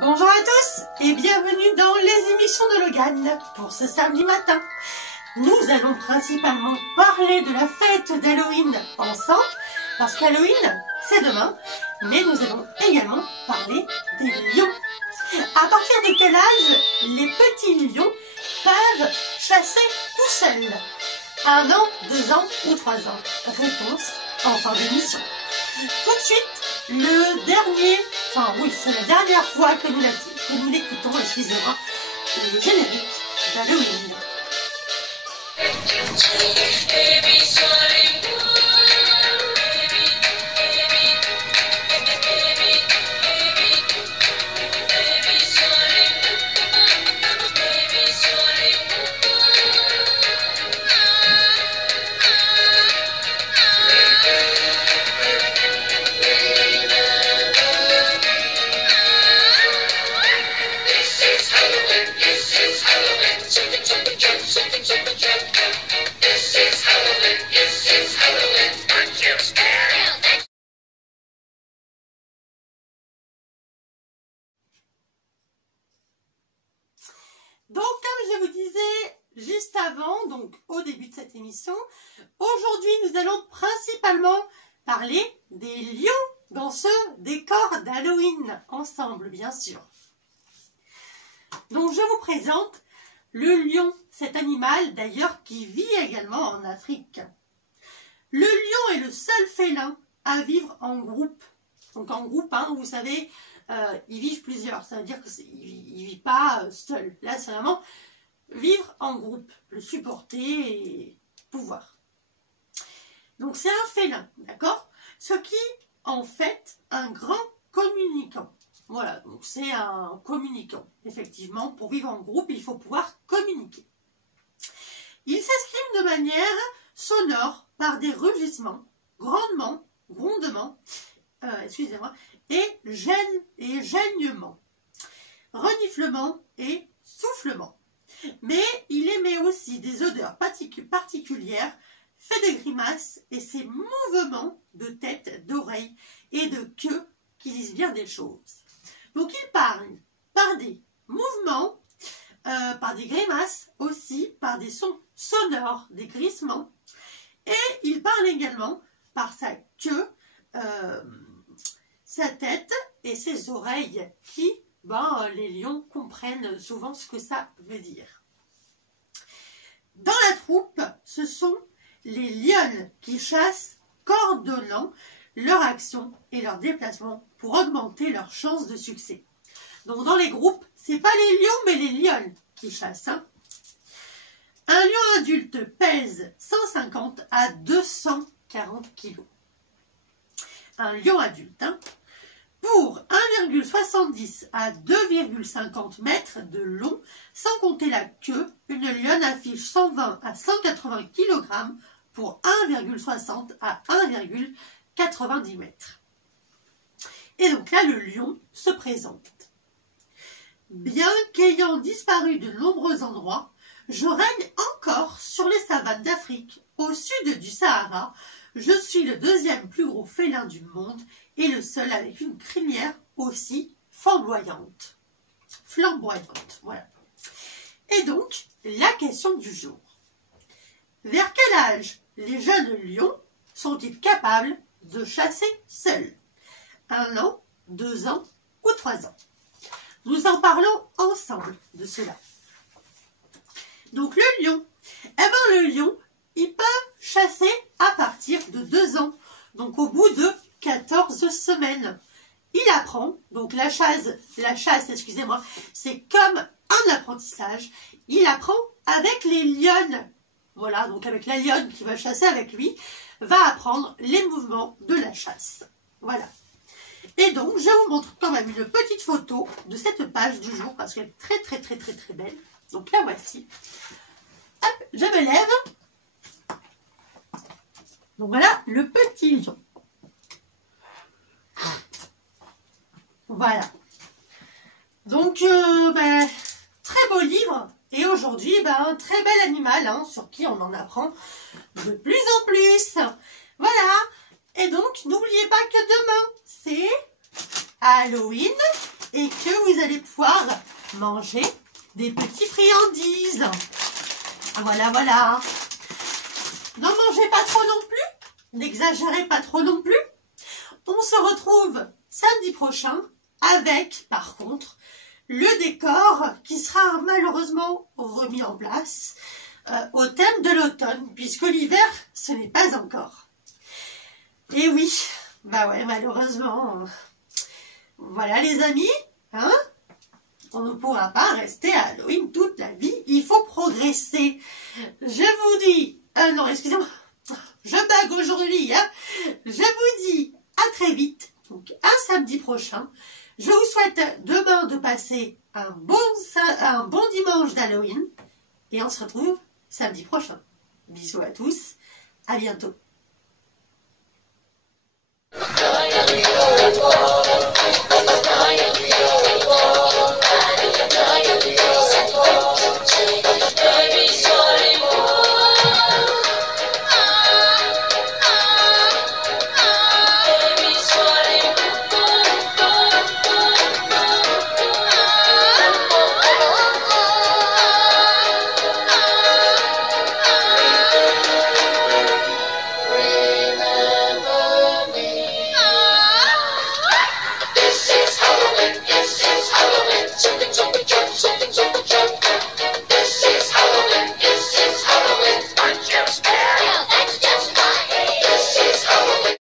Bonjour à tous et bienvenue dans les émissions de Logan pour ce samedi matin. Nous allons principalement parler de la fête d'Halloween ensemble, parce qu'Halloween c'est demain, mais nous allons également parler des lions. À partir de quel âge les petits lions peuvent chasser tout seuls? 1 an, 2 ans ou 3 ans? Réponse en fin d'émission. Tout de suite, le dernier, enfin oui, c'est la dernière fois que nous l'écoutons, excusez-moi, le générique d'Halloween. Donc, comme je vous disais juste avant, donc au début de cette émission, aujourd'hui nous allons principalement parler des lions dans ce décor d'Halloween, ensemble bien sûr. Donc je vous présente le lion, cet animal d'ailleurs qui vit également en Afrique. Le lion est le seul félin à vivre en groupe. Donc en groupe, hein, vous savez, ils vivent plusieurs, ça veut dire qu'il ne vit pas seul. Là, c'est vraiment vivre en groupe, le supporter et pouvoir. Donc, c'est un félin, d'accord? Ce qui en fait un grand communicant. Voilà, donc c'est un communicant. Effectivement, pour vivre en groupe, il faut pouvoir communiquer. Il s'exprime de manière sonore par des rugissements, grondements, et gênements, reniflements et soufflements. Mais il émet aussi des odeurs particulières, fait des grimaces et ses mouvements de tête, d'oreille et de queue qui disent bien des choses. Donc il parle par des mouvements, par des grimaces aussi, par des sons sonores, des grincements. Et il parle également par sa queue, sa tête et ses oreilles qui, les lions comprennent souvent ce que ça veut dire. Dans la troupe, ce sont les lionnes qui chassent, coordonnant leur action et leur déplacement pour augmenter leurs chances de succès. Donc dans les groupes, c'est pas les lions mais les lionnes qui chassent. Hein. Un lion adulte pèse 150 à 240 kg. Un lion adulte, hein. Pour 1,70 à 2,50 mètres de long, sans compter la queue, une lionne affiche 120 à 180 kg pour 1,60 à 1,90 mètres. Et donc là, le lion se présente. Bien qu'ayant disparu de nombreux endroits, je règne encore sur les savanes d'Afrique, au sud du Sahara. Je suis le deuxième plus gros félin du monde et le seul avec une crinière aussi flamboyante. Voilà. Et donc, la question du jour. Vers quel âge les jeunes lions sont-ils capables de chasser seuls? 1 an, 2 ans ou 3 ans? Nous en parlons ensemble de cela. Donc le lion, le lion, il peut chasser à partir de 2 ans, donc au bout de 14 semaines. Il apprend, donc la chasse, excusez-moi, c'est comme un apprentissage. Il apprend avec les lionnes. Voilà, donc avec la lionne qui va chasser avec lui, va apprendre les mouvements de la chasse. Voilà. Et donc, je vous montre quand même une petite photo de cette page du jour, parce qu'elle est très belle. Donc la voici. Hop, je me lève. Donc voilà le petit lion. Voilà. Donc, très beau livre. Et aujourd'hui, un très bel animal, hein, sur qui on en apprend de plus en plus. Voilà. Et donc, n'oubliez pas que demain, c'est Halloween. et que vous allez pouvoir manger des petites friandises. Voilà, voilà. N'en mangez pas trop non plus, n'exagérez pas trop non plus. On se retrouve samedi prochain avec, par contre, le décor qui sera malheureusement remis en place au thème de l'automne, puisque l'hiver, ce n'est pas encore. Et oui, bah ouais, malheureusement, voilà les amis, hein, on ne pourra pas rester à Halloween toute la vie, il faut progresser. Je vous dis, non, excusez-moi, je bug aujourd'hui, hein, je vous dis à très vite, donc un samedi prochain. Je vous souhaite demain de passer un bon dimanche d'Halloween et on se retrouve samedi prochain. Bisous à tous, à bientôt.